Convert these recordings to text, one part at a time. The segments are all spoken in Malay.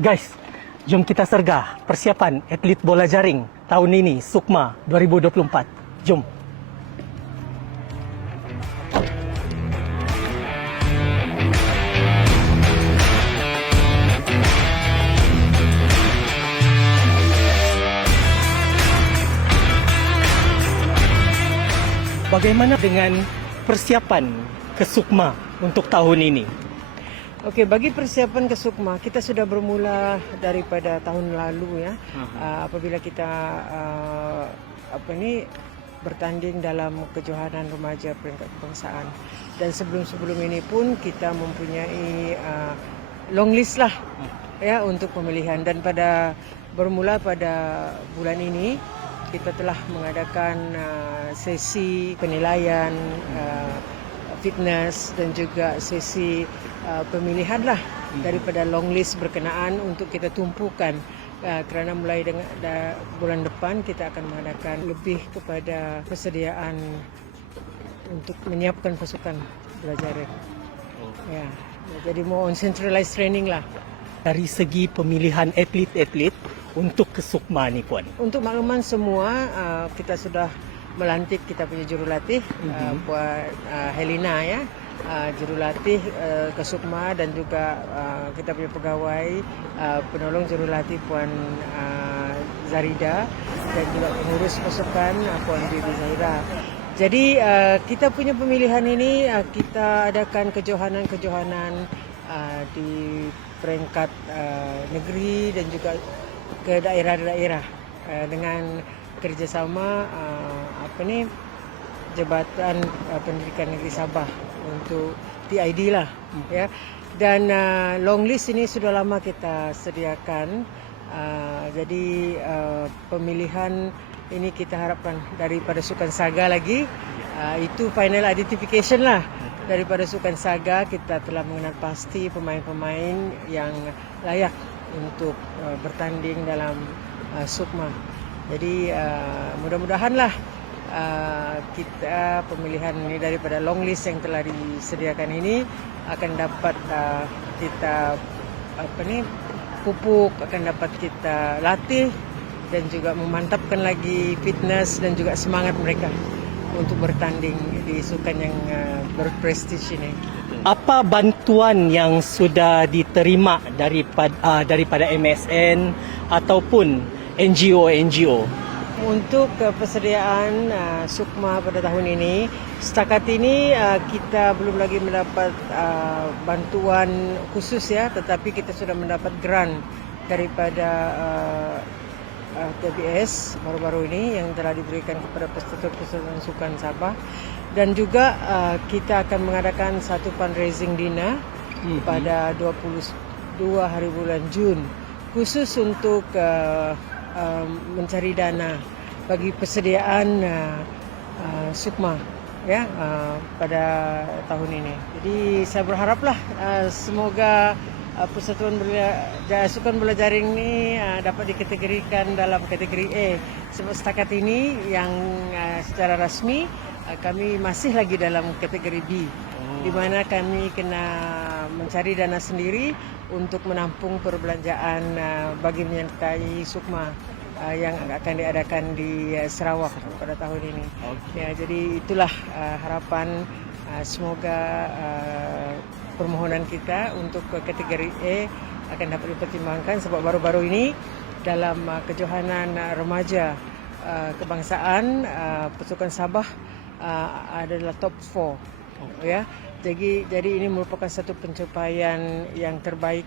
Guys, jom kita sergah persiapan atlet bola jaring tahun ini Sukma 2024. Jom. Bagaimana dengan persiapan ke Sukma untuk tahun ini? Okey, bagi persiapan ke Sukma, kita sudah bermula daripada tahun lalu ya. Apabila kita bertanding dalam kejohanan remaja peringkat kebangsaan. Dan sebelum-sebelum ini pun kita mempunyai long list lah ya untuk pemilihan, dan bermula pada bulan ini kita telah mengadakan sesi penilaian fitness dan juga sesi pemilihan lah daripada long list berkenaan untuk kita tumpukan, kerana mulai dengan bulan depan kita akan mengadakan lebih kepada persediaan untuk menyiapkan pasukan bola jaring. Ya, jadi more on centralized training lah. Dari segi pemilihan atlet-atlet untuk ke Sukma ni Puan. Untuk makluman semua, kita sudah melantik kita punya jurulatih Puan Helena ya, jurulatih ke Sukma, dan juga kita punya pegawai penolong jurulatih Puan Zarida, dan juga pengurus pasukan Puan Bibi Zahira. Jadi kita punya pemilihan ini kita adakan kejohanan-kejohanan di peringkat negeri dan juga ke daerah-daerah dengan kerjasama Jabatan Pendidikan Negeri Sabah untuk TID lah ya. Dan long list ini sudah lama kita sediakan. Jadi pemilihan ini kita harapkan daripada Sukan Saga lagi. Itu final identification lah. Daripada Sukan Saga kita telah mengenal pasti pemain-pemain yang layak untuk bertanding dalam Sukma. Jadi mudah-mudahanlah kita pemilihan ini daripada long list yang telah disediakan ini akan dapat kita pupuk, akan dapat kita latih dan juga memantapkan lagi fitness dan juga semangat mereka untuk bertanding di sukan yang berprestij ini. Apa bantuan yang sudah diterima daripada MSN ataupun NGO-NGO? Untuk persediaan Sukma pada tahun ini, setakat ini kita belum lagi mendapat bantuan khusus ya, tetapi kita sudah mendapat grant daripada TBS baru-baru ini yang telah diberikan kepada peserta-peserta Sukan Sabah, dan juga kita akan mengadakan satu fundraising dinner pada 22 hari bulan Jun khusus untuk mencari dana bagi persediaan Sukma ya pada tahun ini. Jadi saya berharaplah semoga Persatuan Sukan Bola Jaring ini dapat dikategorikan dalam kategori A. Sebab setakat ini yang secara rasmi kami masih lagi dalam kategori B, di mana kami kena mencari dana sendiri untuk menampung perbelanjaan bagi menyertai Sukma yang akan diadakan di Sarawak pada tahun ini. Ya, jadi itulah harapan, semoga permohonan kita untuk kategori A akan dapat dipertimbangkan, sebab baru-baru ini dalam kejohanan remaja kebangsaan pasukan Sabah adalah top 4 ya. Jadi ini merupakan satu pencapaian yang terbaik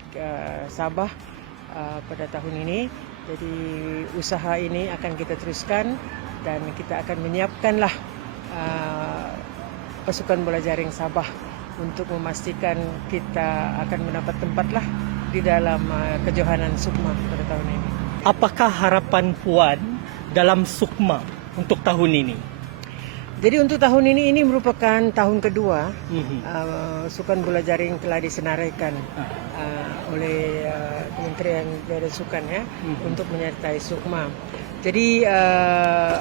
Sabah pada tahun ini. Jadi usaha ini akan kita teruskan dan kita akan menyiapkanlah pasukan bola jaring Sabah untuk memastikan kita akan mendapat tempatlah di dalam kejohanan Sukma pada tahun ini. Apakah harapan Puan dalam Sukma untuk tahun ini? Jadi untuk tahun ini merupakan tahun kedua Sukan Bola Jaring telah disenaraikan oleh Kementerian Belia dan Sukan ya untuk menyertai Sukma. Jadi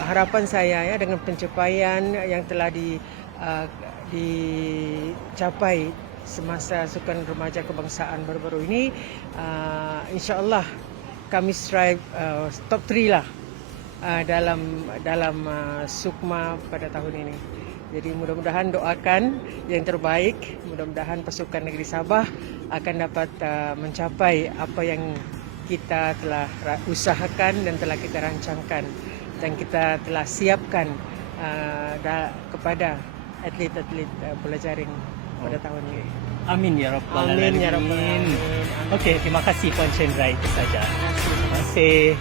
harapan saya ya, dengan pencapaian yang telah dicapai semasa Sukan Remaja Kebangsaan baru-baru ini. InsyaAllah kami strive top 3 lah dalam Sukma pada tahun ini. Jadi mudah-mudahan doakan yang terbaik, mudah-mudahan pasukan negeri Sabah akan dapat mencapai apa yang kita telah usahakan dan telah kita rancangkan dan kita telah siapkan kepada atlet-atlet bola jaring pada tahun ini. Amin ya rabbal Amin ya alamin. rabbal alamin. Amin. Okey, terima kasih Puan Chandra, itu saja. Terima kasih.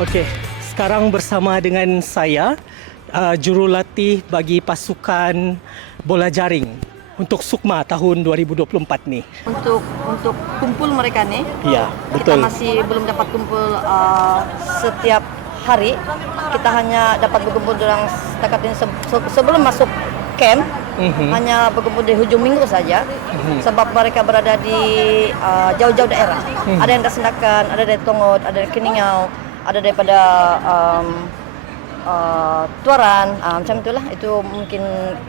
Okey, sekarang bersama dengan saya jurulatih bagi pasukan bola jaring untuk Sukma tahun 2024 ni. Untuk kumpul mereka nih, Ya, kita betul. masih belum dapat kumpul setiap hari. Kita hanya dapat berkumpul dalam setakat ini sebelum masuk camp. Hanya berkumpul di hujung minggu saja, sebab mereka berada di jauh-jauh daerah. Ada yang dari Sendakan, ada dari Tongot, ada dari Keningau, ada daripada Tuaran, macam itulah. Itu mungkin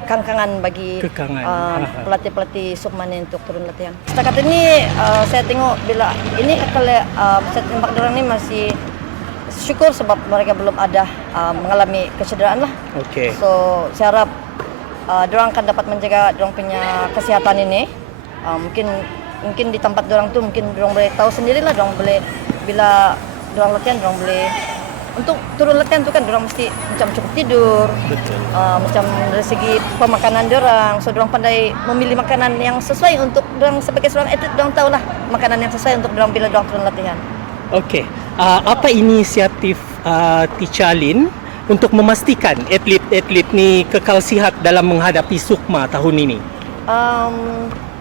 kangkangan bagi Kekangan. pelatih-pelatih Sukma ini untuk turun latihan. Setakat ini saya tengok bila ini kalau saya tembak dorang ini masih syukur sebab mereka belum ada mengalami kecederaan lah. Okey. So saya harap dorang akan dapat menjaga dorang punya kesihatan ini. Mungkin di tempat dorang tu mungkin dorang boleh tahu sendirilah, dorang boleh bila dorang latihan dorang boleh untuk turun latihan tu kan dorang mesti macam cukup tidur. Betul. Macam dari segi pemakanan dorang, so dorang pandai memilih makanan yang sesuai untuk dorang sebagai seorang atlet. Dorang tahulah makanan yang sesuai untuk dorang bila dorang turun latihan. Okey. Apa inisiatif Teacher Lin untuk memastikan atlet-atlet ni kekal sihat dalam menghadapi Sukma tahun ini?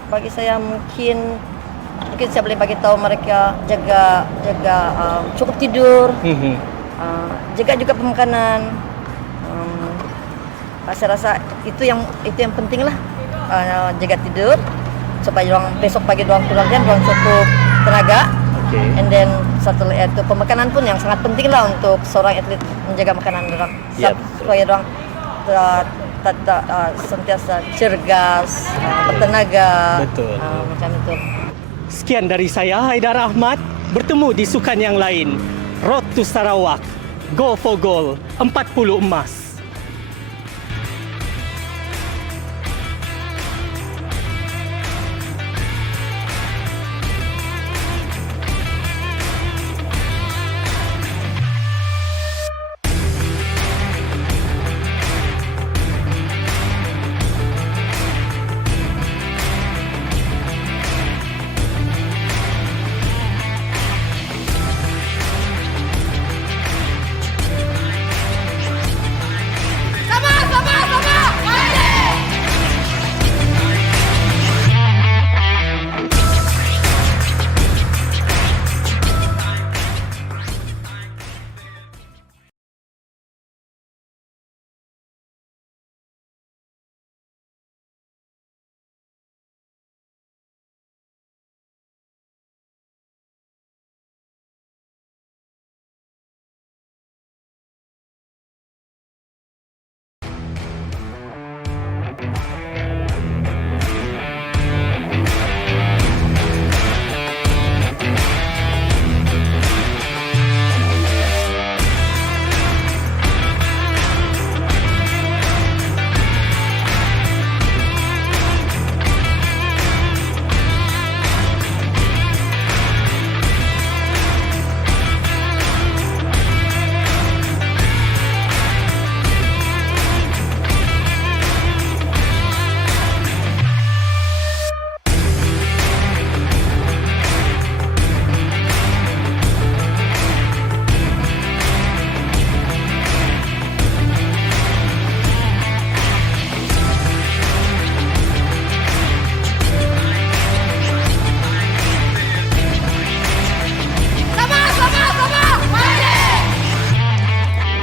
Bagi saya mungkin saya boleh bagi tahu mereka jaga cukup tidur, jaga juga pemakanan. Saya rasa itu yang penting lah, jaga tidur supaya dorang besok pagi dorang turun latihan dorang cukup tenaga. Okey. And then satu lagi itu pemakanan pun yang sangat penting lah untuk seorang atlet menjaga makanan dorang. Ya, Supaya dorang sentiasa cergas, bertenaga. Betul. Macam itu. Sekian dari saya, Haidar Ahmad. Bertemu di sukan yang lain. Road to Sarawak. Go for goal. 40 emas.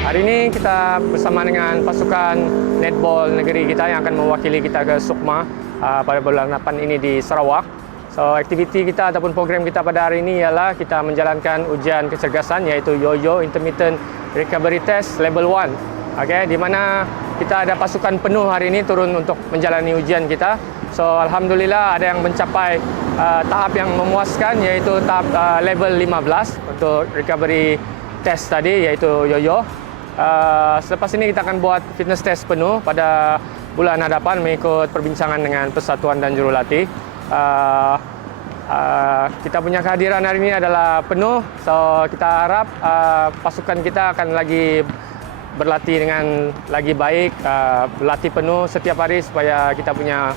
Hari ini kita bersama dengan pasukan netball negeri kita yang akan mewakili kita ke Sukma pada bulan 8 ini di Sarawak. So, aktiviti kita ataupun program kita pada hari ini ialah kita menjalankan ujian kecergasan iaitu Yo-Yo Intermittent Recovery Test Level 1. Okay, di mana kita ada pasukan penuh hari ini turun untuk menjalani ujian kita. So, alhamdulillah ada yang mencapai tahap yang memuaskan iaitu tahap level 15 untuk recovery test tadi iaitu Yo-Yo. Selepas ini kita akan buat fitness test penuh pada bulan hadapan mengikut perbincangan dengan persatuan dan jurulatih. Kita punya kehadiran hari ini adalah penuh, so kita harap pasukan kita akan lagi berlatih dengan lagi baik, berlatih penuh setiap hari supaya kita punya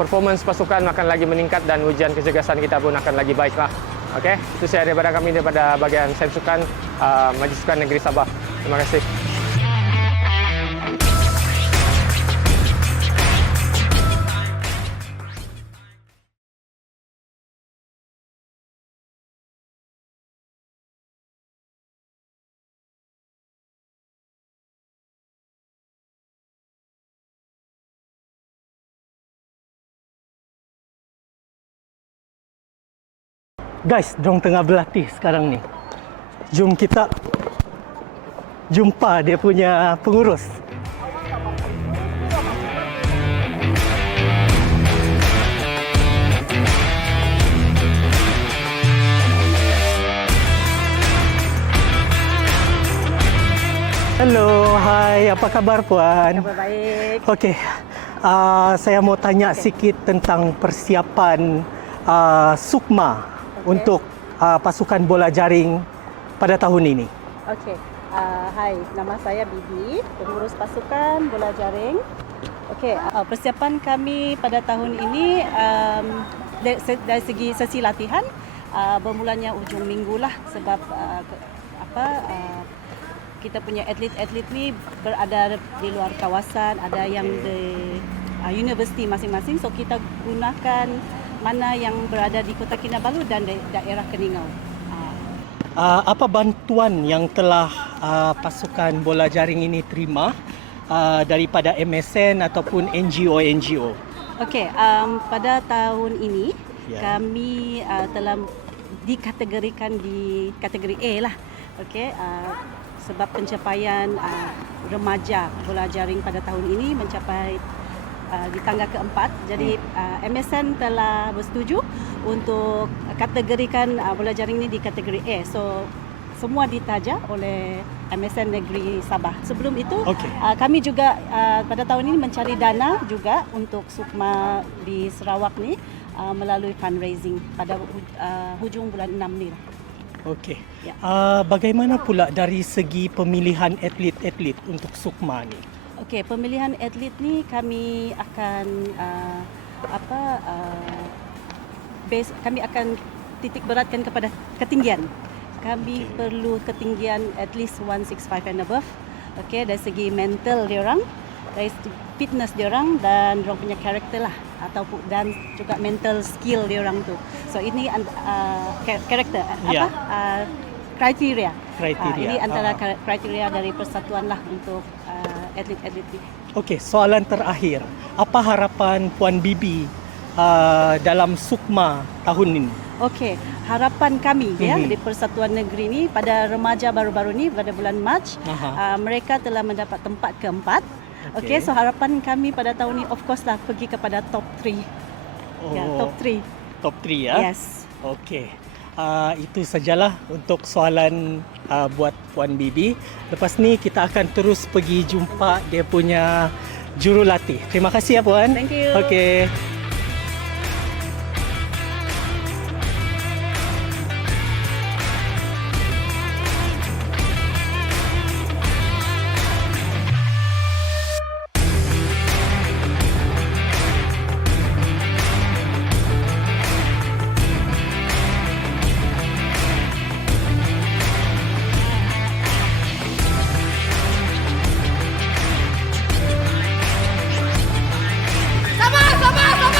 performance pasukan akan lagi meningkat dan ujian kecergasan kita pun akan lagi baik lah. Okey, itu saya daripada kami daripada bahagian Sains Sukan Majlis Sukan Negeri Sabah. Terima kasih. Guys, dorang tengah berlatih sekarang ni. Jom kita jumpa dia punya pengurus. Hello, hai, apa kabar puan? Kabar baik. Okey, saya mau tanya sikit tentang persiapan Sukma untuk pasukan bola jaring pada tahun ini. Okey. Hai, nama saya Bibi, pengurus pasukan bola jaring. Okey, persiapan kami pada tahun ini dari segi sesi latihan bermulanya ujung minggu lah sebab kita punya atlet-atlet ni berada di luar kawasan, ada yang di universiti masing-masing, so kita gunakan mana yang berada di Kota Kinabalu dan daerah Keningau. Apa bantuan yang telah pasukan bola jaring ini terima daripada MSN ataupun NGO-NGO? Okey, pada tahun ini kami telah dikategorikan di kategori A lah. Okey, sebab pencapaian remaja bola jaring pada tahun ini mencapai di tangga keempat. Jadi MSN telah bersetuju untuk kategorikan bola jaring ini di kategori A. So semua ditaja oleh MSN Negeri Sabah. Sebelum itu kami juga pada tahun ini mencari dana juga untuk Sukma di Sarawak ni melalui fundraising pada hujung bulan 6 ni lah. Okey. Ya. Bagaimana pula dari segi pemilihan atlet-atlet untuk Sukma ni? Okey, pemilihan atlet ni kami akan kami akan titik beratkan kepada ketinggian. Kami perlu ketinggian at least 165 and above. Okey, dari segi mental diorang, dari segi fitness diorang dan diorang punya karakter lah ataupun dan juga mental skill diorang tu. So ini karakter kriteria. Ini antara kriteria dari persatuan lah untuk atlet-atlet ini. Okey, soalan terakhir. Apa harapan Puan Bibi dalam Sukma tahun ini? Okey, harapan kami di Persatuan Negeri ini pada remaja baru-baru ni pada bulan Mac, mereka telah mendapat tempat keempat. Okey, so harapan kami pada tahun ini of course lah pergi kepada top 3. Top 3. Top 3 ya? Yes. Okey. Itu sajalah untuk soalan buat Puan Bibi. Lepas ni kita akan terus pergi jumpa dia punya jurulatih. Terima kasih ya Puan. Thank you. Okey. Sabar!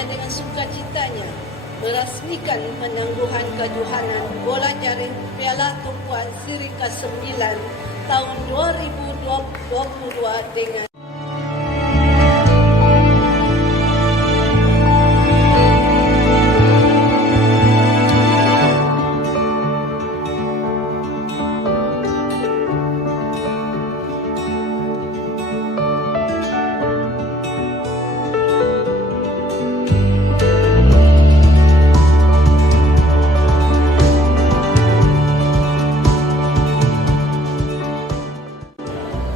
saya dengan sukacitanya merasmikan penangguhan kejohanan bola jaring Piala Tumpuan Seri ke-9 tahun 2022 dengan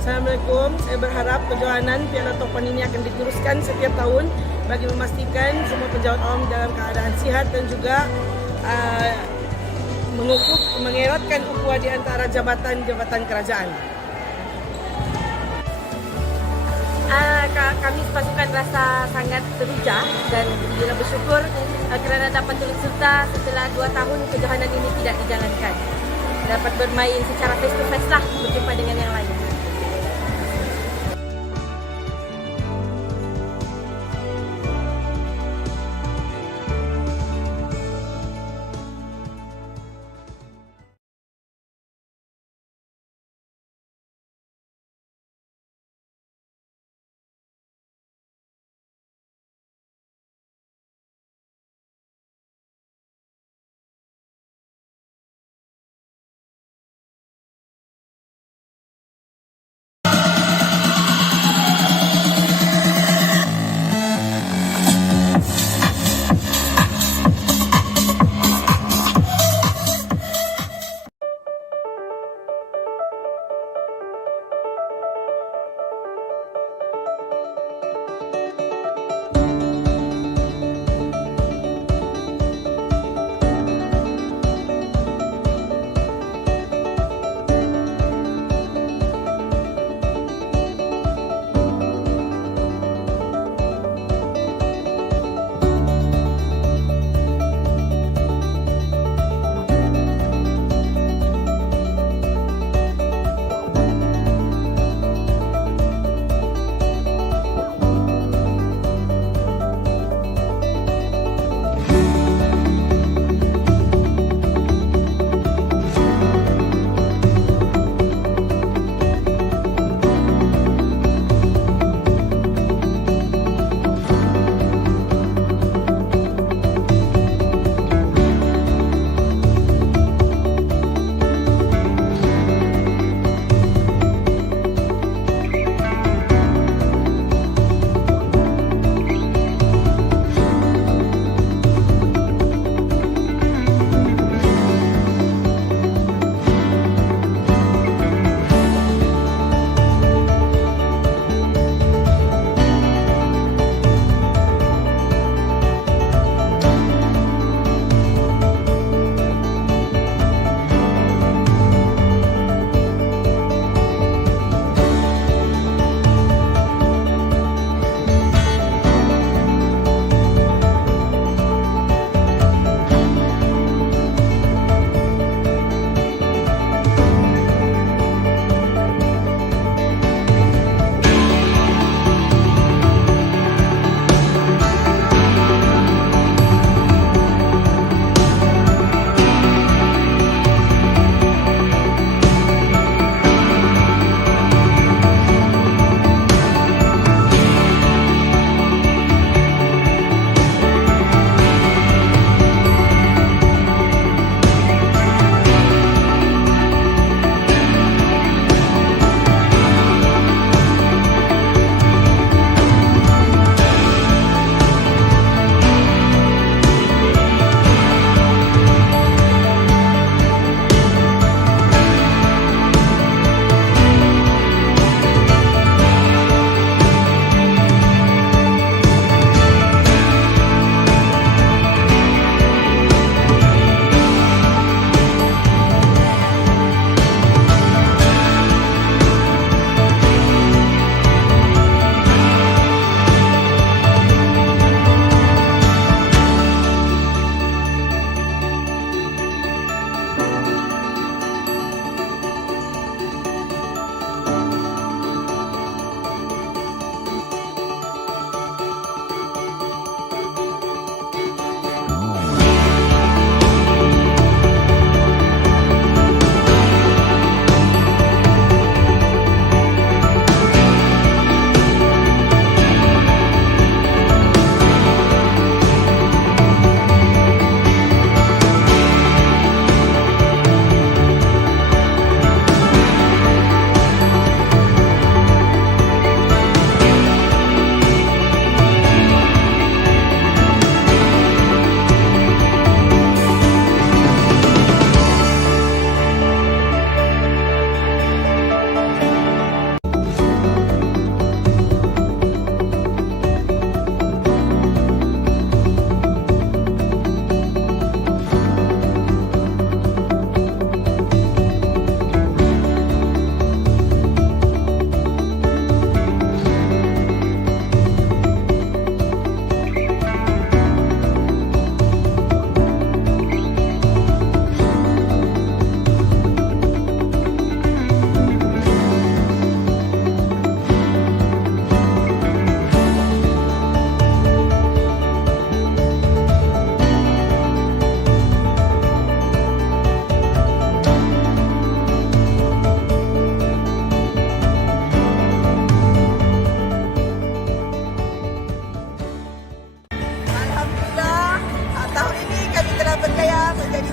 Assalamualaikum. Saya berharap kejohanan Piala Topan ini akan diteruskan setiap tahun bagi memastikan semua penjawat awam dalam keadaan sihat dan juga mengeratkan ukhuwah di antara jabatan-jabatan kerajaan. Kami pasukan rasa sangat teruja dan alhamdulillah bersyukur kerana dapat turut serta setelah 2 tahun kejohanan ini tidak dijalankan. Dapat bermain secara face to face lah berjumpa dengan yang lain.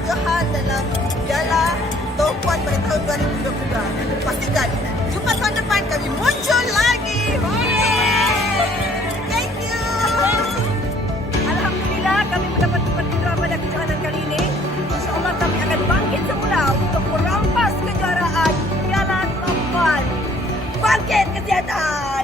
kesusahan dalam Piala Tumpuan pada tahun 2022. Pastikan Jumaat tahun depan kami muncul lagi. Thank you. Alhamdulillah kami mendapat pertandingan pada kejohanan kali ini. InsyaAllah kami akan bangkit semula untuk merampas kejuaraan Piala Tumpuan. Bangkit kesihatan!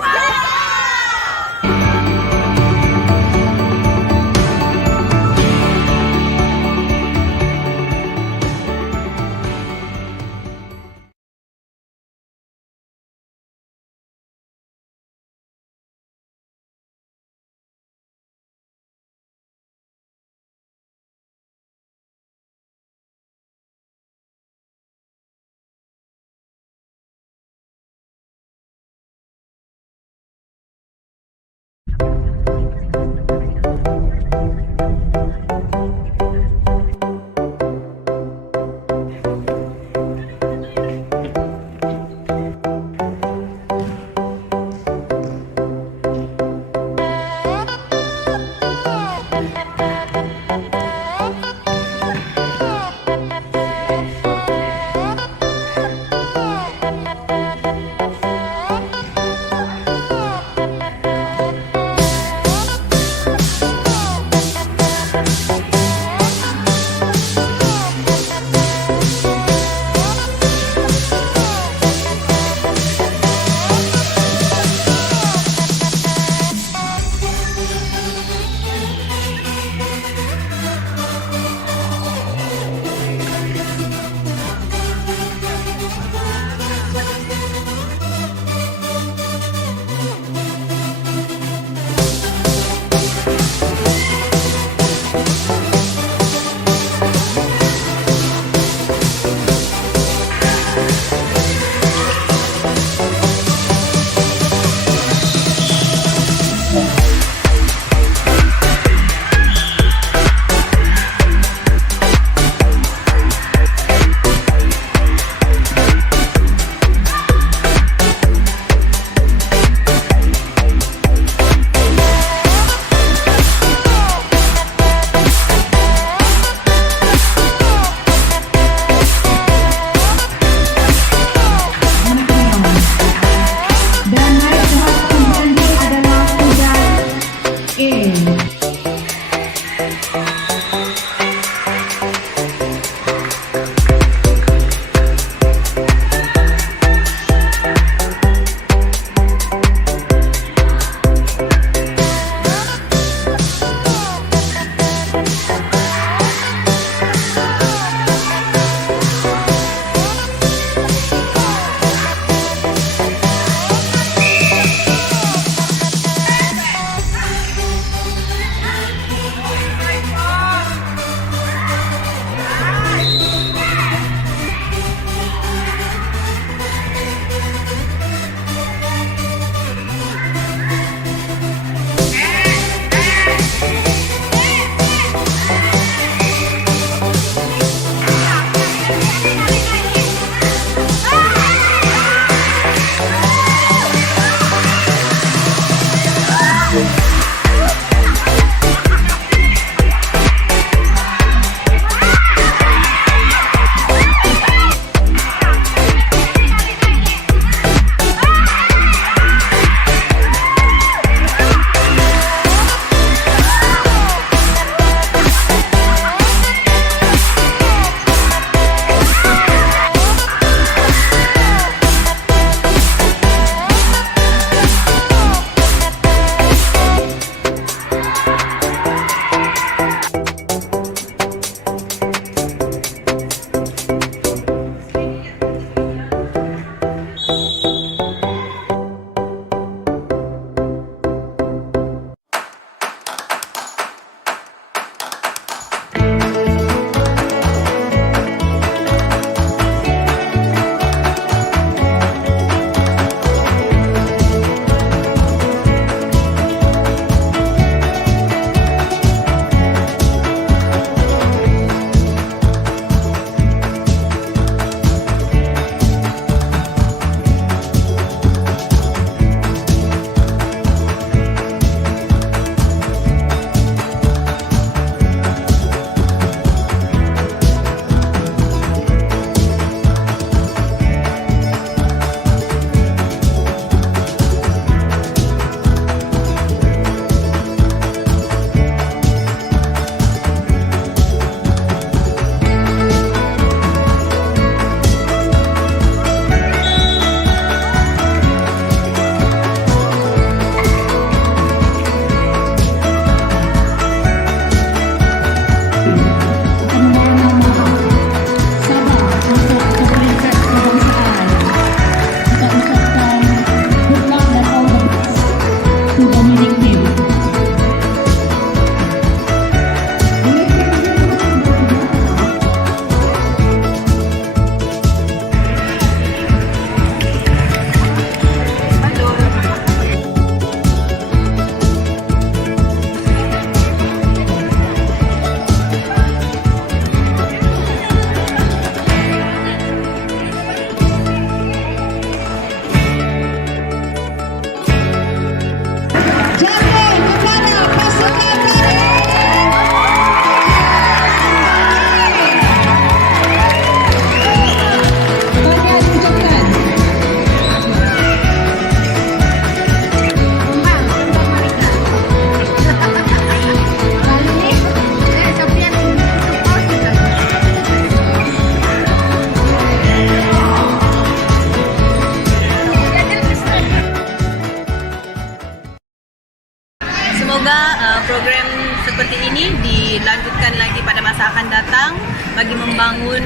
dilanjutkan lagi pada masa akan datang bagi membangun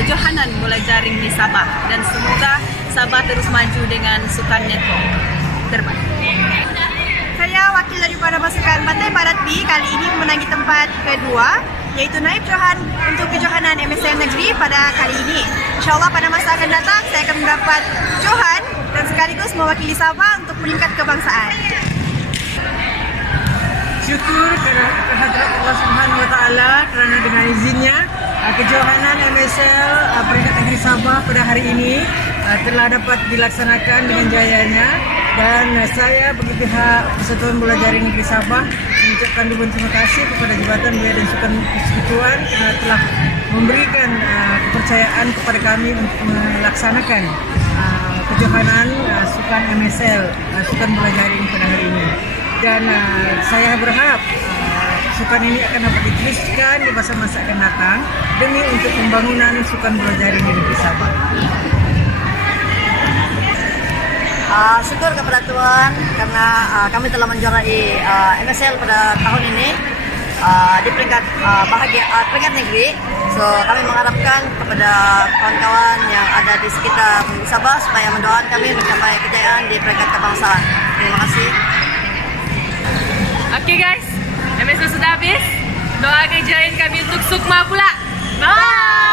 kejohanan bola jaring di Sabah, dan semoga Sabah terus maju dengan sukan netball. Terbaik. Saya wakil daripada pasukan Pantai Barat B kali ini memenangi tempat kedua, yaitu naib johan untuk kejohanan MSL Negeri pada kali ini. InsyaAllah pada masa akan datang saya akan mendapat johan dan sekaligus mewakili Sabah untuk peringkat kebangsaan. Syukur kehadrat Allah Subhanahu Wa Taala kerana dengan izinnya kejohanan MSL peringkat negeri Sabah pada hari ini telah dapat dilaksanakan dengan jayanya, dan saya bagi pihak Persatuan Bola Jaring Negeri Sabah mengucapkan ribuan terima kasih kepada Jabatan Belia dan Sukan Persekutuan kerana telah memberikan kepercayaan kepada kami untuk melaksanakan kejohanan sukan MSL, sukan bola jaring pada hari ini. Dan saya berharap sukan ini akan dapat diteruskan di masa-masa akan datang demi untuk pembangunan sukan bola jaring di negeri Sabah. Syukur kepada Tuhan karena kami telah menjuarai MSL pada tahun ini di peringkat peringkat negeri. So kami mengharapkan kepada kawan-kawan yang ada di sekitar Sabah supaya mendoakan kami mencapai kejayaan di peringkat kebangsaan. Terima kasih. Oke guys, MSL sudah habis. Doa kejayaan kami untuk Sukma pula. Bye!